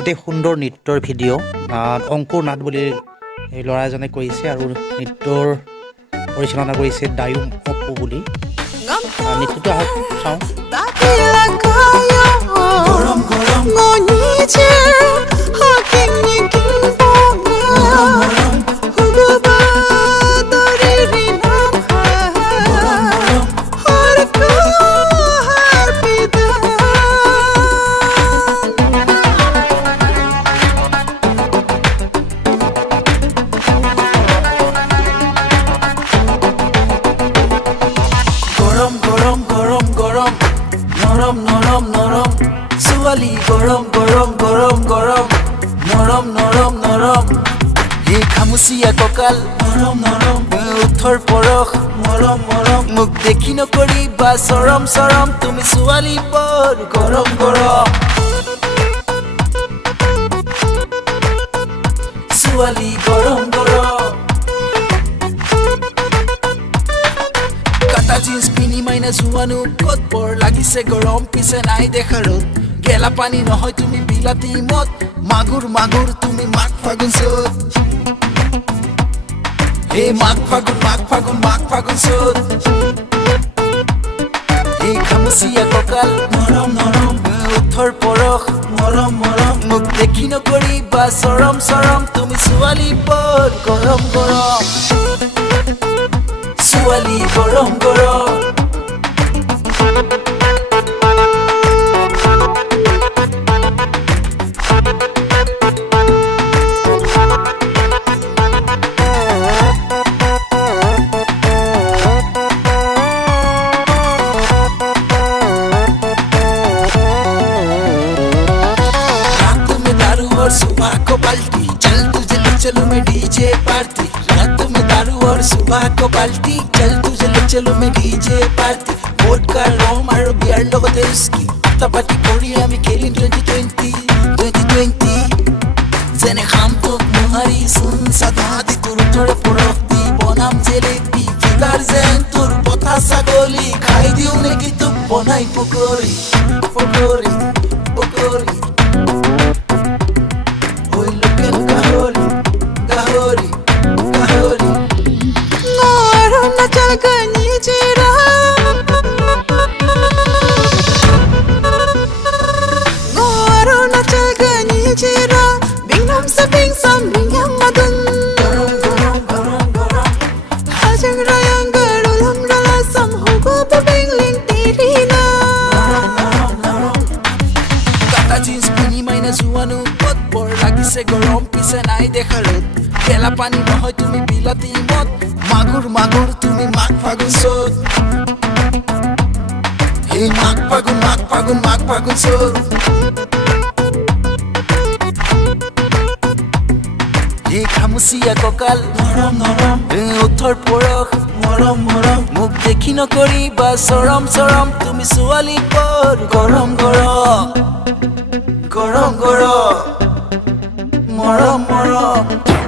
এটি সুন্দৰ নৃত্যৰ ভিডিঅ' অংকুৰ নাথ বুলি এই ল'ৰা এজনে কৰিছে আৰু নৃত্যৰ পৰিচালনা কৰিছে ডায়ুম অপু বুলি নৃত্যটো আহক চাওঁ গৰম গৰম মনিছে হাকিং নিকিং নৰম নৰম নৰম সুয়ালি গৰম গৰম গৰম গৰম নৰম নৰম নৰম এই খামুচিয়া ককাল নৰম নৰম উঠৰ পৰশ মৰম মৰম মুখ দেখি নকৰিবা চৰম চৰম তুমি সুৱালি বৰ গৰম গৰম সুৱালি গৰম গৰম জিন্স পিনি মাইনা জুৱানো কত বৰ লাগিছে গৰম পিছে নাই দেখা ৰ'দ গেলা পানী নহয় তুমি বিলাতী মত মাগুৰ মাগুৰ তুমি মাঘ ফাগুন চোত হে মাঘ ফাগুন মাঘ ফাগুন মাঘ ফাগুন চোত এই খামুচিয়া কঁকাল নৰম নৰম উঠৰ পৰশ মৰম মৰম মুখ দেখি নকৰিবা চৰম চৰম তুমি ছোৱালী বৰ গৰম গৰম ছোৱালী গৰম গৰম सुबह को पलटी चल तुझे ले चलो मैं डीजे पार्टी रात में दारू और सुबह को पलटी चल तुझे ले चलो मैं डीजे पार्टी वोडका रोम और बियर লগতে উস্কি আটাপাটি কৰি আমি খেলিম 2020 যেনে খাম তোক মোহাৰি চোন সাদা দি তোৰ থৰ পৰখ দি বনাম জেলেপি ফিগাৰ যেন তোৰ পথা ছাগলী খাই দিও নেকি তোক বনাই পকৰি পকৰি পকৰি জুৱানো কত বৰ লাগিছে গৰম পিছে নাই দেখা ৰ'দ গেলা পানী নহয় তুমি বিলাতী মত মাগুৰ মাগুৰ তুমি মাঘ ফাগুন চোত হে মাঘ ফাগুন মাঘ ফাগুন মাঘ ফাগুন চোত হে খামুচিয়া কঁকাল নৰম নৰম উঠৰ পৰশ মৰম মৰম মুখ দেখি নকৰিবা চৰম চৰম তুমি ছোৱালী বৰ গৰম গৰম গৰম গৰম মৰম মৰম